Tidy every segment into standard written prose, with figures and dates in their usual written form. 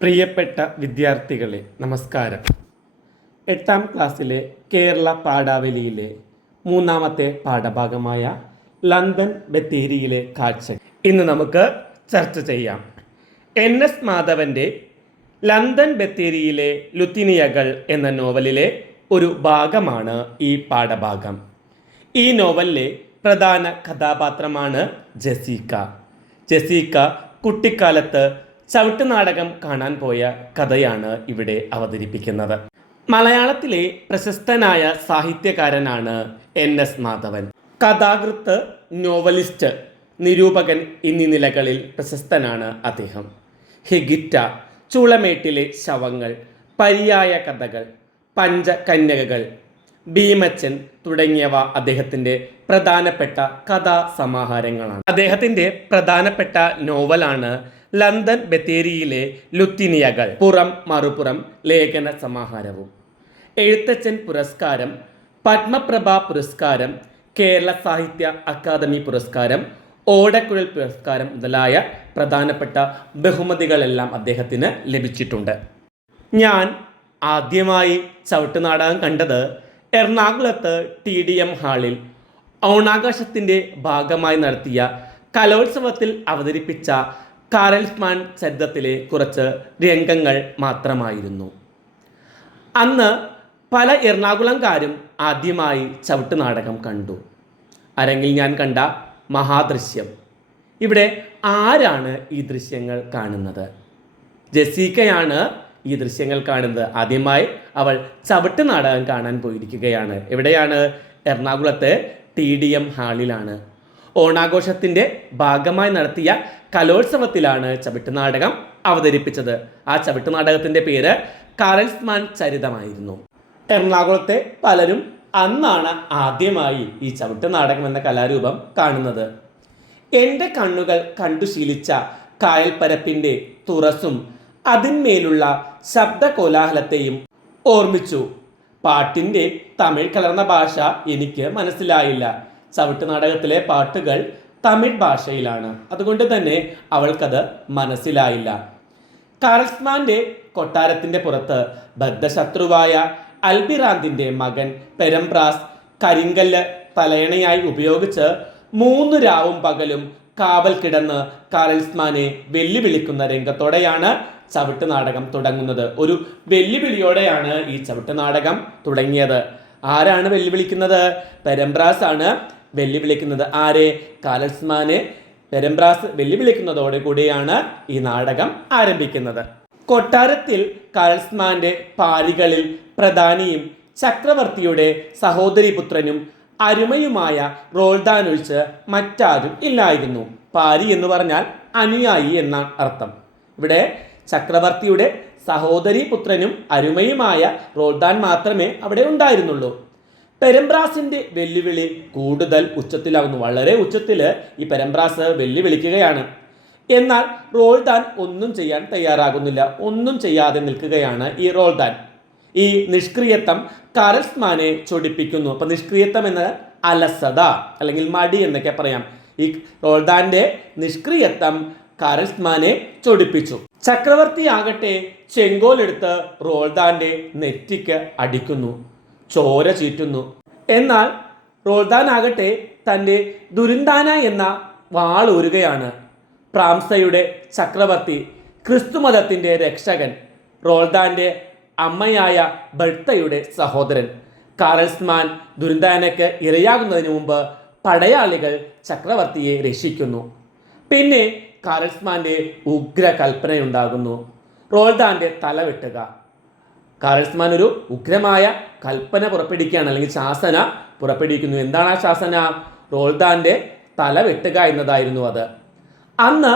പ്രിയപ്പെട്ട വിദ്യാർത്ഥികളെ നമസ്കാരം. 8ാം ക്ലാസ്സിലെ കേരള പാഠാവലിയിലെ 3ാമത്തെ പാഠഭാഗമായ ലണ്ടൻ ബത്തേരിയിലെ കാഴ്ച ഇന്ന് നമുക്ക് ചർച്ച ചെയ്യാം. NS മാധവൻ്റെ ലണ്ടൻ ബത്തേരിയിലെ ലുത്തിനിയകൾ എന്ന നോവലിലെ ഒരു ഭാഗമാണ് ഈ പാഠഭാഗം. ഈ നോവലിലെ പ്രധാന കഥാപാത്രമാണ് ജെസീക്ക. ജെസീക്ക കുട്ടിക്കാലത്ത് ചവിട്ടുനാടകം കാണാൻ പോയ കഥയാണ് ഇവിടെ അവതരിപ്പിക്കുന്നത്. മലയാളത്തിലെ പ്രശസ്തനായ സാഹിത്യകാരനാണ് NS മാധവൻ. കഥാകൃത്ത്, നോവലിസ്റ്റ്, നിരൂപകൻ എന്നീ നിലകളിൽ പ്രശസ്തനാണ് അദ്ദേഹം. ഹിഗിറ്റ, ചൂളമേട്ടിലെ ശവങ്ങൾ, പര്യായ കഥകൾ, പഞ്ചകന്യകകൾ, ഭീമച്ചൻ തുടങ്ങിയവ അദ്ദേഹത്തിൻ്റെ പ്രധാനപ്പെട്ട കഥാസമാഹാരങ്ങളാണ്. അദ്ദേഹത്തിൻ്റെ പ്രധാനപ്പെട്ട നോവലാണ് ലണ്ടൻ ബത്തേരിയിലെ ലുത്തിനിയകൾ. പുറം മറുപുറം ലേഖന സമാഹാരവും. എഴുത്തച്ഛൻ പുരസ്കാരം, പത്മപ്രഭ പുരസ്കാരം, കേരള സാഹിത്യ അക്കാദമി പുരസ്കാരം, ഓടക്കുഴൽ പുരസ്കാരം മുതലായ പ്രധാനപ്പെട്ട ബഹുമതികളെല്ലാം അദ്ദേഹത്തിന് ലഭിച്ചിട്ടുണ്ട്. ഞാൻ ആദ്യമായി ചവിട്ടുനാടകം കണ്ടത് എറണാകുളത്ത് TDM ഹാളിൽ ഓണാഘോഷത്തിൻ്റെ ഭാഗമായി നടത്തിയ കലോത്സവത്തിൽ അവതരിപ്പിച്ച കാറൽസ്മാൻ ചരിത്രത്തിലെ കുറച്ച് രംഗങ്ങൾ മാത്രമായിരുന്നു. അന്ന് പല എറണാകുളംകാരും ആദ്യമായി ചവിട്ടുനാടകം കണ്ടു. അരങ്ങിൽ ഞാൻ കണ്ട മഹാദൃശ്യം. ഇവിടെ ആരാണ് ഈ ദൃശ്യങ്ങൾ കാണുന്നത്? ജെസീക്കയാണ് ഈ ദൃശ്യങ്ങൾ കാണുന്നത്. ആദ്യമായി അവൾ ചവിട്ടുനാടകം കാണാൻ പോയിരിക്കുകയാണ്. എവിടെയാണ്? എറണാകുളത്തെ TDM ഹാളിലാണ്. ഓണാഘോഷത്തിൻ്റെ ഭാഗമായി നടത്തിയ കലോത്സവത്തിലാണ് ചവിട്ടുനാടകം അവതരിപ്പിച്ചത്. ആ ചവിട്ടുനാടകത്തിൻ്റെ പേര് കാറൽസ്മാൻ ചരിതമായിരുന്നു. എറണാകുളത്തെ പലരും അന്നാണ് ആദ്യമായി ഈ ചവിട്ടുനാടകം എന്ന കലാരൂപം കാണുന്നത്. എൻ്റെ കണ്ണുകൾ കണ്ടു ശീലിച്ച കായൽപ്പരപ്പിൻ്റെ തുറസും അതിന്മേലുള്ള ശബ്ദകോലാഹലത്തെയും ഓർമ്മിച്ചു. പാട്ടിൻ്റെ തമിഴ് കലർന്ന ഭാഷ എനിക്ക് മനസ്സിലായില്ല. ചവിട്ടുനാടകത്തിലെ പാട്ടുകൾ തമിഴ് ഭാഷയിലാണ്. അതുകൊണ്ട് തന്നെ അവൾക്കത് മനസ്സിലായില്ല. കാറൽസ്മാൻ്റെ കൊട്ടാരത്തിൻ്റെ പുറത്ത് ബദ്ധശത്രുവായ അൽബിറാന്തിൻ്റെ മകൻ പെരംബ്രാസ് കരിങ്കല്ല് തലയണയായി ഉപയോഗിച്ച് 3 രാവും പകലും കാവൽ കിടന്ന് കാറൽസ്മാനെ വെല്ലുവിളിക്കുന്ന രംഗത്തോടെയാണ് ചവിട്ടുനാടകം തുടങ്ങുന്നത്. ഒരു വെല്ലുവിളിയോടെയാണ് ഈ ചവിട്ടുനാടകം തുടങ്ങിയത്. ആരാണ് വെല്ലുവിളിക്കുന്നത്? പെരംബ്രാസ് ആണ് വെല്ലുവിളിക്കുന്നത്. ആരെ? കാറൽസ്മാനെ പെരംബ്രാസ് വെല്ലുവിളിക്കുന്നതോടെ കൂടിയാണ് ഈ നാടകം ആരംഭിക്കുന്നത്. കൊട്ടാരത്തിൽ കാറൽസ്മാന്റെ പാരികളിൽ പ്രധാനിയും ചക്രവർത്തിയുടെ സഹോദരിപുത്രനും അരുമയുമായ റോൾദാൻ ഒഴിച്ച് മറ്റാരും ഇല്ലായിരുന്നു. പാരി എന്ന് പറഞ്ഞാൽ അനുയായി എന്ന അർത്ഥം. ഇവിടെ ചക്രവർത്തിയുടെ സഹോദരി പുത്രനും അരുമയുമായ റോൾദാൻ മാത്രമേ അവിടെ ഉണ്ടായിരുന്നുള്ളൂ. പെരംബ്രാസിന്റെ വെല്ലുവിളി കൂടുതൽ ഉച്ചത്തിലാകുന്നു. വളരെ ഉച്ചത്തിൽ ഈ പെരംബ്രാസ് വെല്ലുവിളിക്കുകയാണ്. എന്നാൽ റോൾദാൻ ഒന്നും ചെയ്യാൻ തയ്യാറാകുന്നില്ല. ഒന്നും ചെയ്യാതെ നിൽക്കുകയാണ് ഈ റോൾദാൻ. ഈ നിഷ്ക്രിയത്വം കാറൽസ്മാനെ ചൊടിപ്പിക്കുന്നു. അപ്പം നിഷ്ക്രിയത്വം എന്ന അലസത അല്ലെങ്കിൽ മടി എന്നൊക്കെ പറയാം. ഈ റോൾദാന്റെ നിഷ്ക്രിയത്വം കാറൽസ്മാനെ ചൊടിപ്പിച്ചു. ചക്രവർത്തി ആകട്ടെ ചെങ്കോലെടുത്ത് റോൾദാന്റെ നെറ്റിക്ക് അടിക്കുന്നു. ചോര ചീറ്റുന്നു. എന്നാൽ റോൾദാൻ ആകട്ടെ തൻ്റെ ദുരിന്ദാന എന്ന വാളൂരുകയാണ്. പ്രാംസയുടെ ചക്രവർത്തി, ക്രിസ്തുമതത്തിൻ്റെ രക്ഷകൻ, റോൾദാന്റെ അമ്മയായ ബർത്തയുടെ സഹോദരൻ. കാറൽസ്മാൻ ദുരിന്ദാനയ്ക്ക് ഇരയാകുന്നതിന് മുമ്പ് പടയാളികൾ ചക്രവർത്തിയെ രക്ഷിക്കുന്നു. പിന്നെ കാറൽസ്മാന്റെ ഉഗ്ര കൽപ്പനയുണ്ടാകുന്നു. റോൾദാന്റെ തല വെട്ടുക. കാറൽസ്മാൻ ഒരു ഉഗ്രമായ കൽപ്പന പുറപ്പെടുവിക്കുകയാണ്, അല്ലെങ്കിൽ ശാസന പുറപ്പെടുവിക്കുന്നു. എന്താണ് ആ ശാസന? റോൾദാന്റെ തല വെട്ടുക എന്നതായിരുന്നു അത്. അന്ന്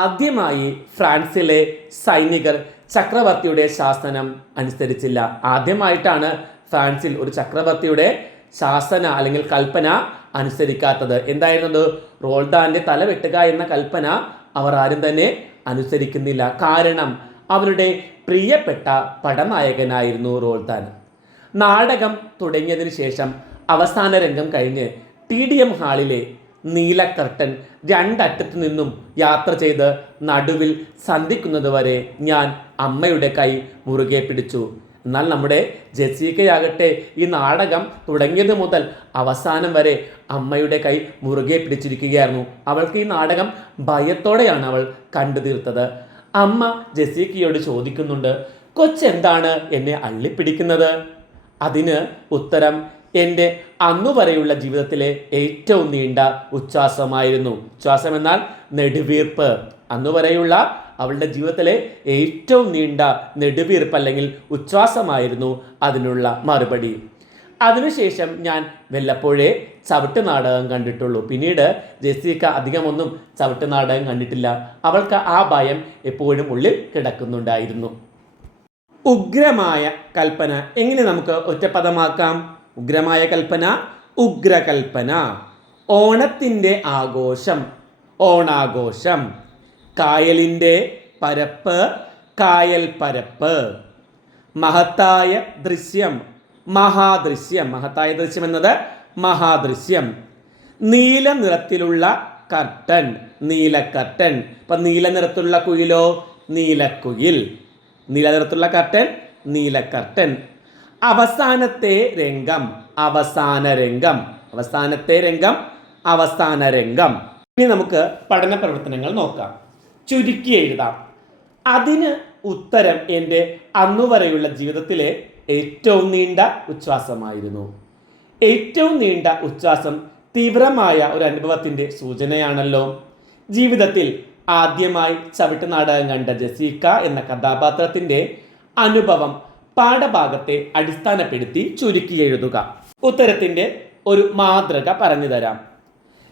ആദ്യമായി ഫ്രാൻസിലെ സൈനികർ ചക്രവർത്തിയുടെ ശാസനം അനുസരിച്ചില്ല. ആദ്യമായിട്ടാണ് ഫ്രാൻസിൽ ഒരു ചക്രവർത്തിയുടെ ശാസന അല്ലെങ്കിൽ കൽപ്പന അനുസരിക്കാത്തത്. എന്തായിരുന്നത്? റോൾദാന്റെ തല വെട്ടുക എന്ന കൽപ്പന അവർ ആരും തന്നെ അനുസരിക്കുന്നില്ല. കാരണം അവരുടെ പ്രിയപ്പെട്ട പടനായകനായിരുന്നു റോൾദാൻ. നാടകം തുടങ്ങിയതിന് ശേഷം അവസാന രംഗം കഴിഞ്ഞ് TDM ഹാളിലെ നീല കർട്ടൻ രണ്ടറ്റത്തു നിന്നും യാത്ര ചെയ്ത് നടുവിൽ സന്ധിക്കുന്നത് വരെ ഞാൻ അമ്മയുടെ കൈ മുറുകെ പിടിച്ചു. എന്നാൽ നമ്മുടെ ജെസ്സിക്കയാകട്ടെ ഈ നാടകം തുടങ്ങിയത് മുതൽ അവസാനം വരെ അമ്മയുടെ കൈ മുറുകെ പിടിച്ചിരിക്കുകയായിരുന്നു. അവൾക്ക് ഈ നാടകം ഭയത്തോടെയാണ് അവൾ കണ്ടു തീർത്തത്. അമ്മ ജെസ്സിക്കയോട് ചോദിക്കുന്നുണ്ട്, കൊച്ചെന്താണ് എന്നെ അള്ളിപ്പിടിക്കുന്നത്? അതിന് ഉത്തരം, എൻ്റെ അന്നുവരെയുള്ള ജീവിതത്തിലെ ഏറ്റവും നീണ്ട ഉച്ഛ്വാസമായിരുന്നു. ഉച്ഛ്വാസം എന്നാൽ നെടുവീർപ്പ്. അന്നുവരെയുള്ള അവളുടെ ജീവിതത്തിലെ ഏറ്റവും നീണ്ട നെടുവീർപ്പ് അല്ലെങ്കിൽ ഉച്ഛ്വാസമായിരുന്നു അതിനുള്ള മറുപടി. അതിനുശേഷം ഞാൻ വല്ലപ്പോഴേ ചവിട്ട് നാടകം കണ്ടിട്ടുള്ളൂ. പിന്നീട് ജെസ്സിക്ക അധികമൊന്നും ചവിട്ട് നാടകം കണ്ടിട്ടില്ല. അവൾക്ക് ആ ഭയം എപ്പോഴും ഉള്ളിൽ കിടക്കുന്നുണ്ടായിരുന്നു. ഉഗ്രമായ കൽപ്പന എങ്ങനെ നമുക്ക് ഒറ്റപ്പദമാക്കാം? ഉഗ്രമായ കൽപ്പന, ഉഗ്രകൽപ്പന. ഓണത്തിൻ്റെ ആഘോഷം, ഓണാഘോഷം. കായലിൻ്റെ പരപ്പ്, കായൽ പരപ്പ്. മഹത്തായ ദൃശ്യം, മഹാദൃശ്യം. മഹത്തായ ദൃശ്യം എന്നത് മഹാദൃശ്യം. നീല നിറത്തിലുള്ള കർട്ടൻ, നീലക്കർട്ടൻ. ഇപ്പം നീല നിറത്തിലുള്ള കുയിലോ, നീലക്കുയിൽ. നീല നിറത്തിലുള്ള കർട്ടൻ, നീലക്കർട്ടൻ. അവസാനത്തെ രംഗം, അവസാന രംഗം. അവസാനത്തെ രംഗം, അവസാന രംഗം. ഇനി നമുക്ക് പഠന പ്രവർത്തനങ്ങൾ നോക്കാം. ചുരുക്കി എഴുതാം. അതിന് ഉത്തരം എൻ്റെ അന്നുവരെയുള്ള ജീവിതത്തിലെ ഏറ്റവും നീണ്ട ഉച്ഛ്വാസമായിരുന്നു. ഏറ്റവും നീണ്ട ഉച്ഛ്വാസം തീവ്രമായ ഒരു അനുഭവത്തിൻ്റെ സൂചനയാണല്ലോ. ജീവിതത്തിൽ ആദ്യമായി ചവിട്ട് നാടകം കണ്ട ജെസ്സിക്ക എന്ന കഥാപാത്രത്തിൻ്റെ അനുഭവം പാഠഭാഗത്തെ അടിസ്ഥാനപ്പെടുത്തി ചുരുക്കി എഴുതുക. ഉത്തരത്തിൻ്റെ ഒരു മാതൃക പറഞ്ഞു തരാം.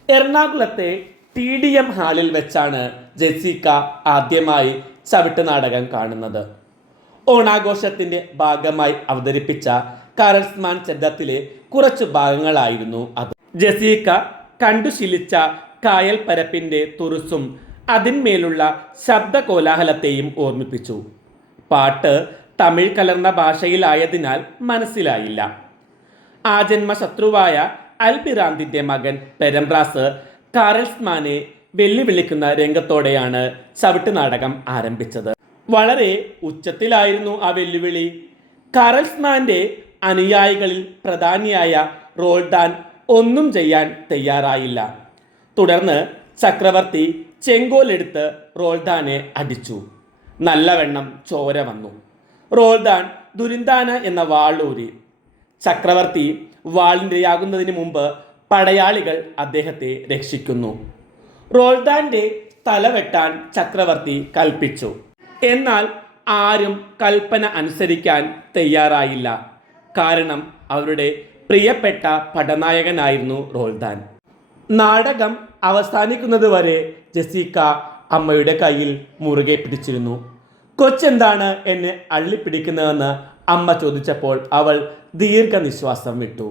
എറണാകുളത്തെ TDM ഹാളിൽ വെച്ചാണ് ജെസ്സിക്ക ആദ്യമായി ചവിട്ട് നാടകം കാണുന്നത്. ഓണാഘോഷത്തിൻ്റെ ഭാഗമായി അവതരിപ്പിച്ച കാറൽസ്മാൻ ചരിത്രത്തിലെ കുറച്ചു ഭാഗങ്ങളായിരുന്നു അത്. ജെസ്സിക്ക കണ്ടുശീലിച്ച കായൽ പരപ്പിൻ്റെ തുറുസും അതിന്മേലുള്ള ശബ്ദ കോലാഹലത്തെയും ഓർമ്മിപ്പിച്ചു. പാട്ട് തമിഴ് കലർന്ന ഭാഷയിലായതിനാൽ മനസ്സിലായില്ല. ആജന്മ ശത്രുവായ അൽബിറാന്തിൻ്റെ മകൻ പെരംബ്രാസ് കാറൽസ്മാനെ വെല്ലുവിളിക്കുന്ന രംഗത്തോടെയാണ് ചവിട്ട് നാടകം ആരംഭിച്ചത്. വളരെ ഉച്ചത്തിലായിരുന്നു ആ വെല്ലുവിളി. കാറൽസ്മാന്റെ അനുയായികളിൽ പ്രധാനിയായ റോൾഡാൻ ഒന്നും ചെയ്യാൻ തയ്യാറായില്ല. തുടർന്ന് ചക്രവർത്തി ചെങ്കോലെടുത്ത് റോൾഡാനെ അടിച്ചു. നല്ലവണ്ണം ചോര വന്നു. റോൾഡാൻ ദുരിന്താന എന്ന വാളൂരി. ചക്രവർത്തി വാളിൻ്റെയാകുന്നതിന് മുമ്പ് പടയാളികൾ അദ്ദേഹത്തെ രക്ഷിക്കുന്നു. റോൾഡാന്റെ തല വെട്ടാൻ ചക്രവർത്തി കൽപ്പിച്ചു. എന്നാൽ ആരും കൽപ്പന അനുസരിക്കാൻ തയ്യാറായില്ല. കാരണം അവരുടെ പ്രിയപ്പെട്ട പടനായകനായിരുന്നു റോൾഡാൻ. നാടകം അവസാനിക്കുന്നത് വരെ ജെസ്സിക്ക അമ്മയുടെ കയ്യിൽ മുറുകെ പിടിച്ചിരുന്നു. കൊച്ചെന്താണ് എന്നെ അള്ളിപ്പിടിക്കുന്നതെന്ന് അമ്മ ചോദിച്ചപ്പോൾ അവൾ ദീർഘനിശ്വാസം വിട്ടു.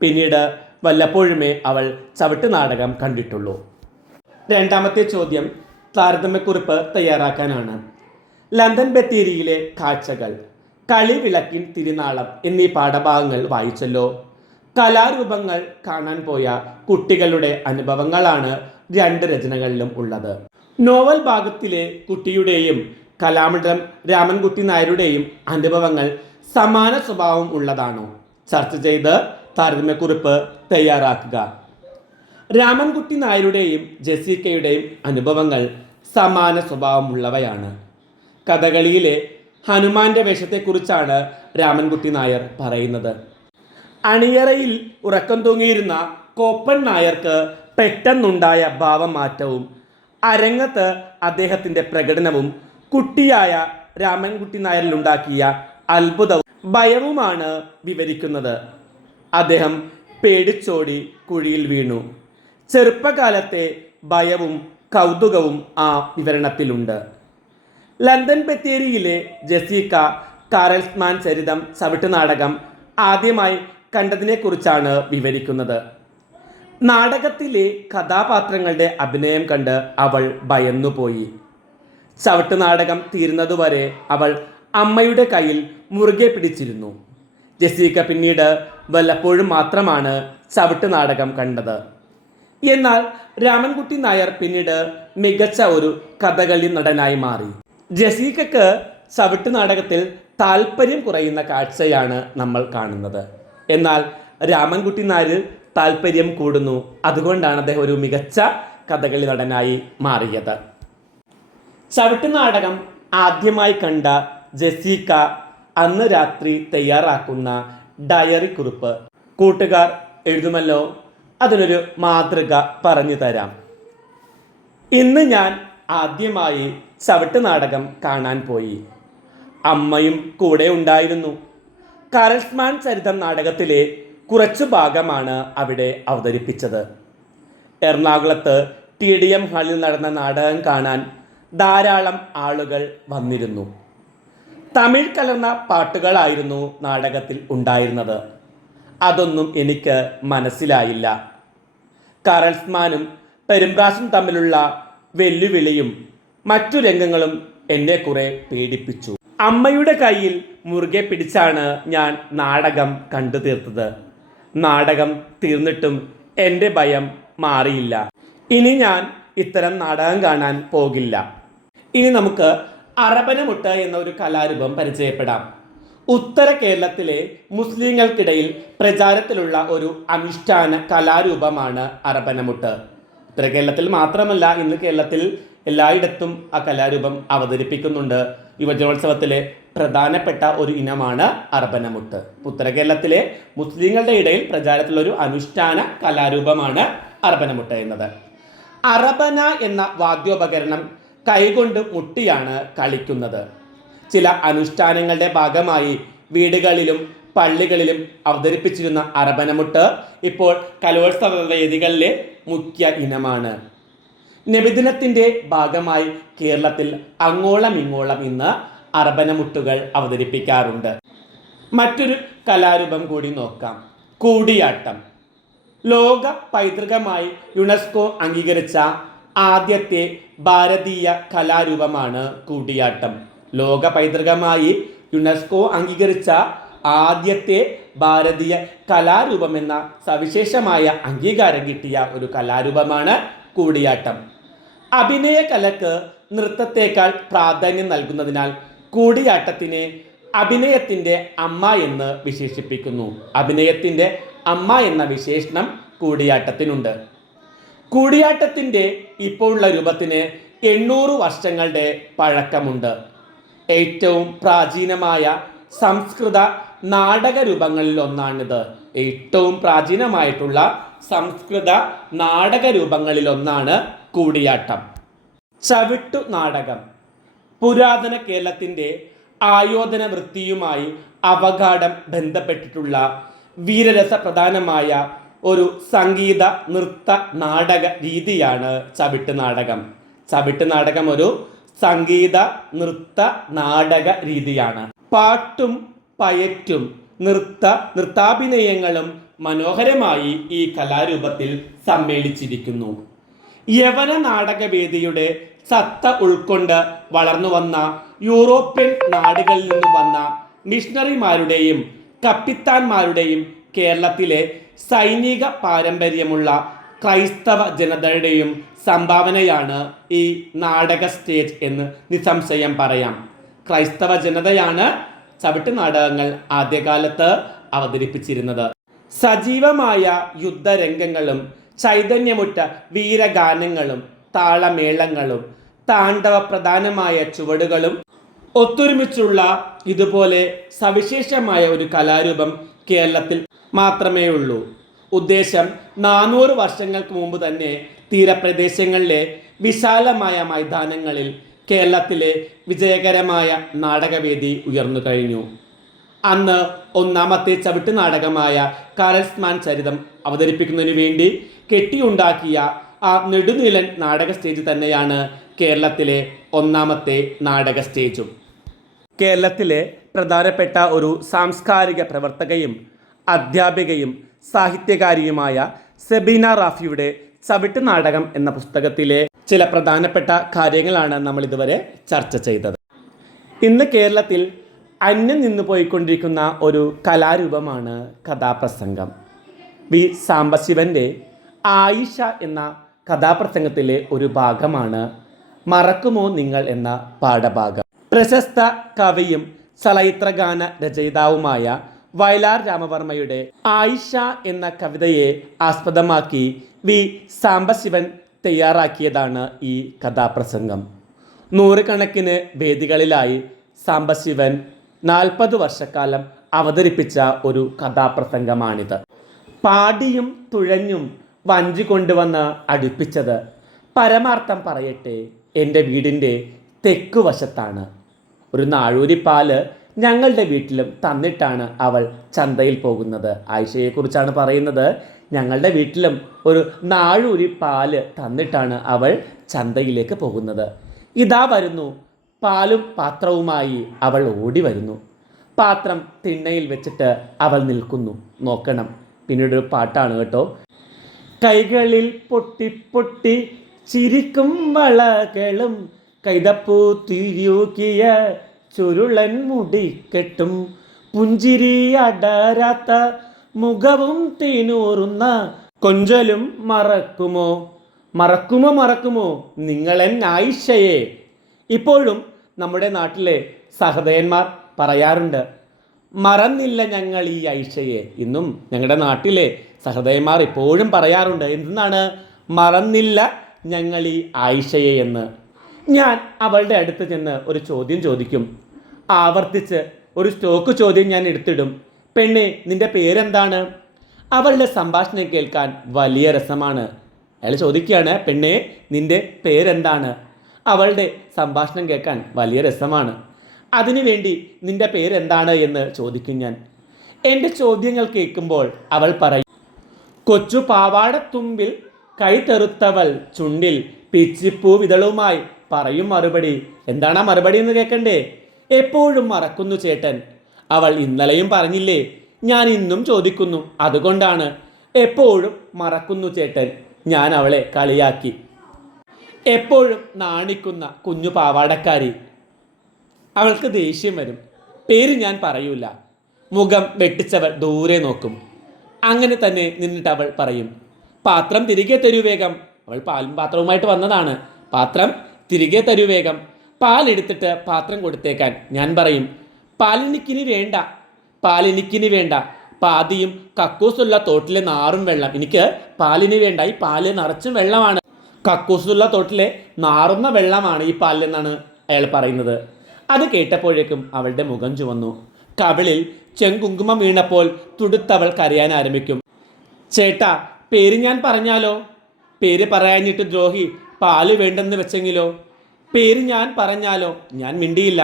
പിന്നീട് വല്ലപ്പോഴുമേ അവൾ ചവിട്ട് നാടകം കണ്ടിട്ടുള്ളൂ. രണ്ടാമത്തെ ചോദ്യം താരതമ്യക്കുറിപ്പ് തയ്യാറാക്കാനാണ്. ലണ്ടൻ ബത്തേരിയിലെ കാഴ്ചകൾ, കളിവിളക്കിൻ തിരുനാളം എന്നീ പാഠഭാഗങ്ങൾ വായിച്ചല്ലോ. കലാരൂപങ്ങൾ കാണാൻ പോയ കുട്ടികളുടെ അനുഭവങ്ങളാണ് രണ്ട് രചനകളിലും ഉള്ളത്. നോവൽ ഭാഗത്തിലെ കുട്ടിയുടെയും കലാമണ്ഡലം രാമൻകുട്ടി നായരുടെയും അനുഭവങ്ങൾ സമാന സ്വഭാവം ഉള്ളതാണോ? ചർച്ച ചെയ്ത് താരതമ്യക്കുറിപ്പ് തയ്യാറാക്കുക. രാമൻകുട്ടി നായരുടെയും ജെസ്സിക്കയുടെയും അനുഭവങ്ങൾ സമാന സ്വഭാവമുള്ളവയാണ്. കഥകളിയിലെ ഹനുമാന്റെ വേഷത്തെക്കുറിച്ചാണ് രാമൻകുട്ടി നായർ പറയുന്നത്. അണിയറയിൽ ഉറക്കം തൂങ്ങിയിരുന്ന കോപ്പൻ നായർക്ക് പെട്ടെന്നുണ്ടായ ഭാവമാറ്റവും അരങ്ങത്ത് അദ്ദേഹത്തിൻ്റെ പ്രകടനവും കുട്ടിയായ രാമൻകുട്ടി നായരിലുണ്ടാക്കിയ അത്ഭുതവും ഭയവുമാണ് വിവരിക്കുന്നത്. അദ്ദേഹം പേടിച്ചോടി കുഴിയിൽ വീണു. ചെറുപ്പകാലത്തെ ഭയവും കൗതുകവും ആ വിവരണത്തിലുണ്ട്. ലണ്ടൻ ബത്തേരിയിലെ ജെസ്സിക്ക കാറൽസ്മാൻ ചരിതം ചവിട്ട് നാടകം ആദ്യമായി കണ്ടതിനെക്കുറിച്ചാണ് വിവരിക്കുന്നത്. നാടകത്തിലെ കഥാപാത്രങ്ങളുടെ അഭിനയം കണ്ട് അവൾ ഭയന്നുപോയി. ചവിട്ട് നാടകം തീരുന്നതുവരെ അവൾ അമ്മയുടെ കയ്യിൽ മുറുകെ പിടിച്ചിരുന്നു. ജെസ്സിക്ക പിന്നീട് വല്ലപ്പോഴും മാത്രമാണ് ചവിട്ട് നാടകം കണ്ടത്. എന്നാൽ രാമൻകുട്ടി നായർ പിന്നീട് മികച്ച ഒരു കഥകളി നടനായി മാറി. ജസീക്കയ്ക്ക് ചവിട്ട് നാടകത്തിൽ താല്പര്യം കുറയുന്ന കാഴ്ചയാണ് നമ്മൾ കാണുന്നത്. എന്നാൽ രാമൻകുട്ടി നായർ താല്പര്യം കൂടുന്നു. അതുകൊണ്ടാണ് അദ്ദേഹം ഒരു മികച്ച കഥകളി നടനായി മാറിയത്. ചവിട്ട് നാടകം ആദ്യമായി കണ്ട ജസീക്ക അന്ന് രാത്രി തയ്യാറാക്കുന്ന ഡയറി കുറിപ്പ് കൂട്ടുകാർ എഴുതുമല്ലോ, അതിനൊരു മാതൃക പറഞ്ഞു തരാം. ഇന്ന് ഞാൻ ആദ്യമായി ചവിട്ട് നാടകം കാണാൻ പോയി. അമ്മയും കൂടെ ഉണ്ടായിരുന്നു. കാരൽസ്മാൻ ചരിതം നാടകത്തിലെ കുറച്ചു ഭാഗമാണ് അവിടെ അവതരിപ്പിച്ചത്. എറണാകുളത്ത് TDM ഹാളിൽ നടന്ന നാടകം കാണാൻ ധാരാളം ആളുകൾ വന്നിരുന്നു. തമിഴ് കലർന്ന പാട്ടുകളായിരുന്നു നാടകത്തിൽ ഉണ്ടായിരുന്നത്. അതൊന്നും എനിക്ക് മനസ്സിലായില്ല. കാരൽസ്മാനും പെരുമ്പ്രാസും തമ്മിലുള്ള വെല്ലുവിളിയും മറ്റു രംഗങ്ങളും എന്നെ കുറെ പേടിപ്പിച്ചു. അമ്മയുടെ കയ്യിൽ മുറുകെ പിടിച്ചാണ് ഞാൻ നാടകം കണ്ടു തീർത്തത്. നാടകം തീർന്നിട്ടും എൻ്റെ ഭയം മാറിയില്ല. ഇനി ഞാൻ ഇത്തരം നാടകം കാണാൻ പോകില്ല. ഇനി നമുക്ക് അറബനമുട്ട് എന്ന ഒരു കലാരൂപം പരിചയപ്പെടാം. ഉത്തര കേരളത്തിലെ മുസ്ലിങ്ങൾക്കിടയിൽ പ്രചാരത്തിലുള്ള ഒരു അനുഷ്ഠാന കലാരൂപമാണ് അറബനമുട്ട്. ഉത്തര കേരളത്തിൽ മാത്രമല്ല, ഇന്ന് കേരളത്തിൽ എല്ലായിടത്തും ആ കലാരൂപം അവതരിപ്പിക്കുന്നുണ്ട്. യുവജനോത്സവത്തിലെ പ്രധാനപ്പെട്ട ഒരു ഇനമാണ് അറബനമുട്ട്. ഉത്തര കേരളത്തിലെ മുസ്ലിങ്ങളുടെ ഇടയിൽ പ്രചാരത്തിലുള്ള ഒരു അനുഷ്ഠാന കലാരൂപമാണ് അറബനമുട്ട് എന്നത്. അറബന എന്ന വാദ്യോപകരണം കൈകൊണ്ട് മുട്ടിയാണ് കളിക്കുന്നത്. ചില അനുഷ്ഠാനങ്ങളുടെ ഭാഗമായി വീടുകളിലും പള്ളികളിലും അവതരിപ്പിച്ചിരുന്ന അറബനമുട്ട് ഇപ്പോൾ കലോത്സവ വേദികളിലെ മുഖ്യ ഇനമാണ്. നബിദിനത്തിൻ്റെ ഭാഗമായി കേരളത്തിൽ അങ്ങോളം ഇങ്ങോളം ഇന്ന് അറബനമുട്ടുകൾ അവതരിപ്പിക്കാറുണ്ട്. മറ്റൊരു കലാരൂപം കൂടി നോക്കാം. കൂടിയാട്ടം. ലോക പൈതൃകമായി യുനെസ്കോ അംഗീകരിച്ച ആദ്യത്തെ ഭാരതീയ കലാരൂപമാണ് കൂടിയാട്ടം. ലോക പൈതൃകമായി യുനെസ്കോ അംഗീകരിച്ച ആദ്യത്തെ ഭാരതീയ കലാരൂപം എന്ന സവിശേഷമായ അംഗീകാരം കിട്ടിയ ഒരു കലാരൂപമാണ് കൂടിയാട്ടം. അഭിനയ കലക്ക് നൃത്തത്തേക്കാൾ പ്രാധാന്യം നൽകുന്നതിനാൽ കൂടിയാട്ടത്തിനെ അഭിനയത്തിൻ്റെ അമ്മ എന്ന് വിശേഷിപ്പിക്കുന്നു. അഭിനയത്തിൻ്റെ അമ്മ എന്ന വിശേഷണം കൂടിയാട്ടത്തിനുണ്ട്. കൂടിയാട്ടത്തിൻ്റെ ഇപ്പോഴുള്ള രൂപത്തിന് 800 വർഷങ്ങളുടെ പഴക്കമുണ്ട്. ഏറ്റവും പ്രാചീനമായ സംസ്കൃത നാടക രൂപങ്ങളിൽ ഒന്നാണിത്. ഏറ്റവും പ്രാചീനമായിട്ടുള്ള സംസ്കൃത നാടക രൂപങ്ങളിൽ ഒന്നാണ് കൂടിയാട്ടം. ചവിട്ടു നാടകം പുരാതന കേരളത്തിൻ്റെ ആയോധന വൃത്തിയുമായി അവഗാഢം ബന്ധപ്പെട്ടിട്ടുള്ള വീരരസപ്രധാനമായ ഒരു സംഗീത നൃത്ത നാടക രീതിയാണ് ചവിട്ട് നാടകം. ചവിട്ട് നാടകം ഒരു സംഗീത നൃത്ത നാടക രീതിയാണ്. പാട്ടും പയറ്റും നൃത്താഭിനയങ്ങളും മനോഹരമായി ഈ കലാരൂപത്തിൽ സമ്മേളിച്ചിരിക്കുന്നു. യവന നാടകവേദിയുടെ സത്ത ഉൾക്കൊണ്ട് വളർന്നു വന്ന യൂറോപ്യൻ നാടുകളിൽ നിന്നും വന്ന മിഷണറിമാരുടെയും കപ്പിത്താന്മാരുടെയും കേരളത്തിലെ സൈനിക പാരമ്പര്യമുള്ള ക്രൈസ്തവ ജനതയുടെയും സംഭാവനയാണ് ഈ നാടക സ്റ്റേജ് എന്ന് നിസ്സംശയം പറയാം. ക്രൈസ്തവ ജനതയാണ് ചവിട്ട് നാടകങ്ങൾ ആദ്യകാലത്ത് അവതരിപ്പിച്ചിരുന്നത്. സജീവമായ യുദ്ധരംഗങ്ങളും ചൈതന്യമുറ്റ വീരഗാനങ്ങളും താളമേളങ്ങളും താണ്ഡവ പ്രധാനമായ ചുവടുകളും ഒത്തൊരുമിച്ചുള്ള ഇതുപോലെ സവിശേഷമായ ഒരു കലാരൂപം കേരളത്തിൽ മാത്രമേ ഉള്ളൂ. ഉദ്ദേശം 400 വർഷങ്ങൾക്ക് മുമ്പ് തന്നെ തീരപ്രദേശങ്ങളിലെ വിശാലമായ മൈതാനങ്ങളിൽ കേരളത്തിലെ വിജയകരമായ നാടകവേദി ഉയർന്നു കഴിഞ്ഞു. അന്ന് ഒന്നാമത്തെ ചവിട്ട് നാടകമായ കാരൽസ്മാൻ ചരിതം അവതരിപ്പിക്കുന്നതിന് വേണ്ടി കെട്ടിയുണ്ടാക്കിയ ആ നെടുനീളൻ നാടക സ്റ്റേജ് തന്നെയാണ് കേരളത്തിലെ ഒന്നാമത്തെ നാടക സ്റ്റേജും. കേരളത്തിലെ പ്രധാനപ്പെട്ട ഒരു സാംസ്കാരിക പ്രവർത്തകയും അധ്യാപികയും സാഹിത്യകാരിയുമായ സെബീന റാഫിയുടെ ചവിട്ട് നാടകം എന്ന പുസ്തകത്തിലെ ചില പ്രധാനപ്പെട്ട കാര്യങ്ങളാണ് നമ്മൾ ഇതുവരെ ചർച്ച ചെയ്തത്. ഇന്ന് കേരളത്തിൽ അന്യം നിന്നു പോയിക്കൊണ്ടിരിക്കുന്ന ഒരു കലാരൂപമാണ് കഥാപ്രസംഗം. വി സാംബശിവൻ്റെ ആയിഷ എന്ന കഥാപ്രസംഗത്തിലെ ഒരു ഭാഗമാണ് മറക്കുമോ നിങ്ങൾ എന്ന പാഠഭാഗം. പ്രശസ്ത കവിയും ചലച്ചിത്രഗാന രചയിതാവുമായ വയലാർ രാമവർമ്മയുടെ ആയിഷ എന്ന കവിതയെ ആസ്പദമാക്കി വി സാംബശിവൻ തയ്യാറാക്കിയതാണ് ഈ കഥാപ്രസംഗം. നൂറുകണക്കിന് വേദികളിലായി സാംബശിവൻ 40 വർഷക്കാലം അവതരിപ്പിച്ച ഒരു കഥാപ്രസംഗമാണിത്. പാടിയും തുഴഞ്ഞും വഞ്ചി കൊണ്ടുവന്ന് അടുപ്പിച്ചത്, പരമാർത്ഥം പറയട്ടെ, എൻ്റെ വീടിൻ്റെ തെക്കുവശത്താണ്. ഒരു നാഴൂരി പാല് ഞങ്ങളുടെ വീട്ടിലും തന്നിട്ടാണ് അവൾ ചന്തയിൽ പോകുന്നത്. ആയിഷയെക്കുറിച്ചാണ് പറയുന്നത്. ഞങ്ങളുടെ വീട്ടിലും ഒരു നാഴൂരി പാല് തന്നിട്ടാണ് അവൾ ചന്തയിലേക്ക് പോകുന്നത്. ഇതാ വരുന്നു, പാലും പാത്രവുമായി അവൾ ഓടി വരുന്നു. പാത്രം തിണ്ണയിൽ വെച്ചിട്ട് അവൾ നിൽക്കുന്നു. നോക്കണം, പിന്നീടൊരു പാട്ടാണ് കേട്ടോ. കൈകളിൽ പൊട്ടി പൊട്ടി ചിരിക്കും വളകളും കൈതപ്പൂ തിരിയൂക്കിയ ചുരുളൻ മുടിക്കെട്ടും പുഞ്ചിരി അടരാത്ത മുഖവും തീനൂറുന്ന കൊഞ്ചലും മറക്കുമോ മറക്കുമോ മറക്കുമോ നിങ്ങളെൻ ആയിഷയെ. ഇപ്പോഴും നമ്മുടെ നാട്ടിലെ സഹൃദയന്മാർ പറയാറുണ്ട്, മറന്നില്ല ഞങ്ങൾ ഈ ആയിഷയെ. ഇന്നും ഞങ്ങളുടെ നാട്ടിലെ സഹൃദയന്മാർ ഇപ്പോഴും പറയാറുണ്ട്, എന്താണ്, മറന്നില്ല ഞങ്ങൾ ഈ ആയിഷയെ എന്ന്. ഞാൻ അവളുടെ അടുത്ത് ചെന്ന് ഒരു ചോദ്യം ചോദിക്കും. ആവർത്തിച്ച് ഒരു സ്റ്റോക്ക് ചോദ്യം ഞാൻ എടുത്തിടും. പെണ്ണെ, നിന്റെ പേരെന്താണ്? അവളുടെ സംഭാഷണം കേൾക്കാൻ വലിയ രസമാണ്. അയാൾ ചോദിക്കുകയാണ്, പെണ്ണെ നിന്റെ പേരെന്താണ്? അവളുടെ സംഭാഷണം കേൾക്കാൻ വലിയ രസമാണ്. അതിനുവേണ്ടി നിന്റെ പേരെന്താണ് എന്ന് ചോദിക്കും ഞാൻ. എൻ്റെ ചോദ്യങ്ങൾ കേൾക്കുമ്പോൾ അവൾ പറയും, കൊച്ചു പാവാടത്തുമ്പിൽ കൈതെറുത്തവൾ ചുണ്ടിൽ പിച്ചിപ്പൂ വിതളുമായി പറയും മറുപടി. എന്താണ് ആ മറുപടി എന്ന് കേൾക്കണ്ടേ? എപ്പോഴും മറക്കുന്നു ചേട്ടൻ. അവൾ ഇന്നലെയും പറഞ്ഞില്ലേ, ഞാൻ ഇന്നും ചോദിക്കുന്നു, അതുകൊണ്ടാണ്. എപ്പോഴും മറക്കുന്നു ചേട്ടൻ. ഞാൻ അവളെ കളിയാക്കി. എപ്പോഴും നാണിക്കുന്ന കുഞ്ഞു പാവാടക്കാരി. അവൾക്ക് ദേഷ്യം വരും. പേര് ഞാൻ പറയൂല. മുഖം വെട്ടിച്ചവൾ ദൂരെ നോക്കും. അങ്ങനെ തന്നെ നിന്നിട്ട് അവൾ പറയും, പാത്രം തിരികെ തരൂ വേഗം. അവൾ പാലും പാത്രവുമായിട്ട് വന്നതാണ്. പാത്രം തിരികെ തരൂ വേഗം. പാലെടുത്തിട്ട് പാത്രം കൊടുത്തേക്കാൻ. ഞാൻ പറയും, പാലെനിക്കിനി വേണ്ട, പാലെനിക്കിനി വേണ്ട. പാതിയും കക്കൂസുള്ള തോട്ടിലെ നാറും വെള്ളം. എനിക്ക് പാലിന് വേണ്ട, ഈ പാല് നിറച്ചും വെള്ളമാണ്. കക്കൂസുള്ള തോട്ടിലെ നാറുന്ന വെള്ളമാണ് ഈ പാലിലെന്നാണ് അയാൾ പറയുന്നത്. അത് കേട്ടപ്പോഴേക്കും അവളുടെ മുഖം ചുവന്നു. കവിളിൽ ചെങ്കുങ്കുമം വീണപ്പോൾ തുടുത്തവൾ കരയാൻ ആരംഭിക്കും. ചേട്ടാ, പേര് ഞാൻ പറഞ്ഞാലോ? പേര് പറയാഞ്ഞിട്ട് ദ്രോഹി പാല് വേണ്ടെന്ന് വെച്ചെങ്കിലോ? പേര് ഞാൻ പറഞ്ഞാലോ? ഞാൻ മിണ്ടിയില്ല.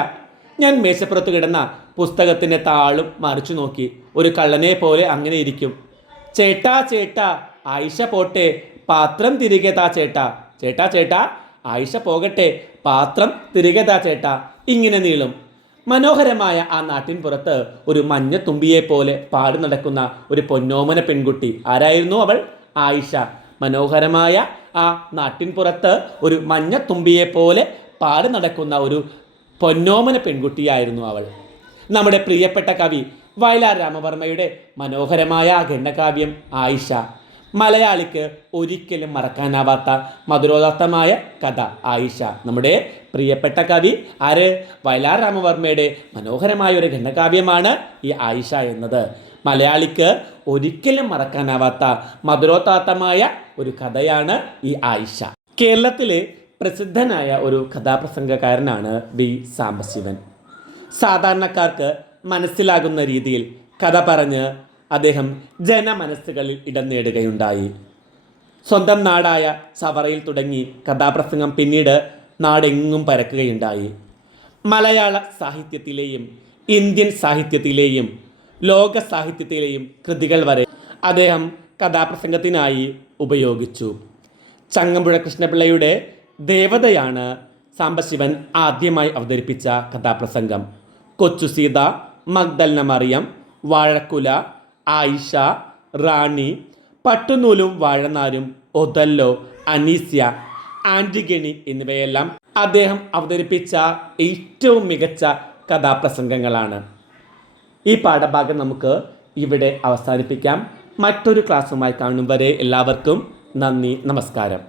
ഞാൻ മേശപ്പുറത്ത് കിടന്ന പുസ്തകത്തിൻ്റെ താളും മറിച്ചു നോക്കി. ഒരു കള്ളനെ പോലെ അങ്ങനെ ഇരിക്കും. ചേട്ടാ ചേട്ടാ, ആയിഷ പോട്ടെ, പാത്രം തിരികെ താ ചേട്ടാ. ചേട്ടാ ചേട്ടാ, ആയിഷ പോകട്ടെ, പാത്രം തിരികെ താ ചേട്ടാ. ഇങ്ങനെ നീളും. മനോഹരമായ ആ നാട്ടിൻ പുറത്ത് ഒരു മഞ്ഞത്തുമ്പിയെ പോലെ പാടി നടക്കുന്ന ഒരു പൊന്നോമന പെൺകുട്ടി. ആരായിരുന്നു അവൾ? ആയിഷ. മനോഹരമായ ആ നാട്ടിൻ പുറത്ത് ഒരു മഞ്ഞത്തുമ്പിയെ പോലെ പാടി നടക്കുന്ന ഒരു പൊന്നോമന പെൺകുട്ടിയായിരുന്നു അവൾ. നമ്മുടെ പ്രിയപ്പെട്ട കവി വയലാർ രാമവർമ്മയുടെ മനോഹരമായ ആ ഖണ്ഡകാവ്യം ആയിഷ. മലയാളിക്ക് ഒരിക്കലും മറക്കാനാവാത്ത മധുരോദാത്തമായ കഥ ആയിഷ. നമ്മുടെ പ്രിയപ്പെട്ട കവി ആര്? വയലാർ രാമവർമ്മയുടെ മനോഹരമായ ഒരു ഖണ്ഡകാവ്യമാണ് ഈ ആയിഷ എന്നത്. മലയാളിക്ക് ഒരിക്കലും മറക്കാനാവാത്ത മധുരോദാത്തമായ ഒരു കഥയാണ് ഈ ആയിഷ. കേരളത്തിലെ പ്രസിദ്ധനായ ഒരു കഥാപ്രസംഗക്കാരനാണ് വി സാംബശിവൻ. സാധാരണക്കാർക്ക് മനസ്സിലാകുന്ന രീതിയിൽ കഥ പറഞ്ഞ് അദ്ദേഹം ജനമനസ്സുകളിൽ ഇടം നേടുകയുണ്ടായി. സ്വന്തം നാടായ ചവറയിൽ തുടങ്ങി കഥാപ്രസംഗം പിന്നീട് നാടെങ്ങും പരക്കുകയുണ്ടായി. മലയാള സാഹിത്യത്തിലെയും ഇന്ത്യൻ സാഹിത്യത്തിലെയും ലോക സാഹിത്യത്തിലെയും കൃതികൾ വരെ അദ്ദേഹം കഥാപ്രസംഗത്തിനായി ഉപയോഗിച്ചു. ചങ്ങമ്പുഴ കൃഷ്ണപിള്ളയുടെ ദേവതയാണ് സാംബശിവൻ ആദ്യമായി അവതരിപ്പിച്ച കഥാപ്രസംഗം. കൊച്ചു സീത, മഗ്ദലന മറിയം, വാഴക്കുല, ആയിഷ, റാണി, പട്ടുനൂലും വാഴനാരും, ഒതല്ലോ, അനീസ്യ, ആൻറ്റിഗണി എന്നിവയെല്ലാം അദ്ദേഹം അവതരിപ്പിച്ച ഏറ്റവും മികച്ച കഥാപ്രസംഗങ്ങളാണ്. ഈ പാഠഭാഗം നമുക്ക് ഇവിടെ അവസാനിപ്പിക്കാം. മറ്റൊരു ക്ലാസ്സുമായി കാണും വരെ എല്ലാവർക്കും നന്ദി, നമസ്കാരം.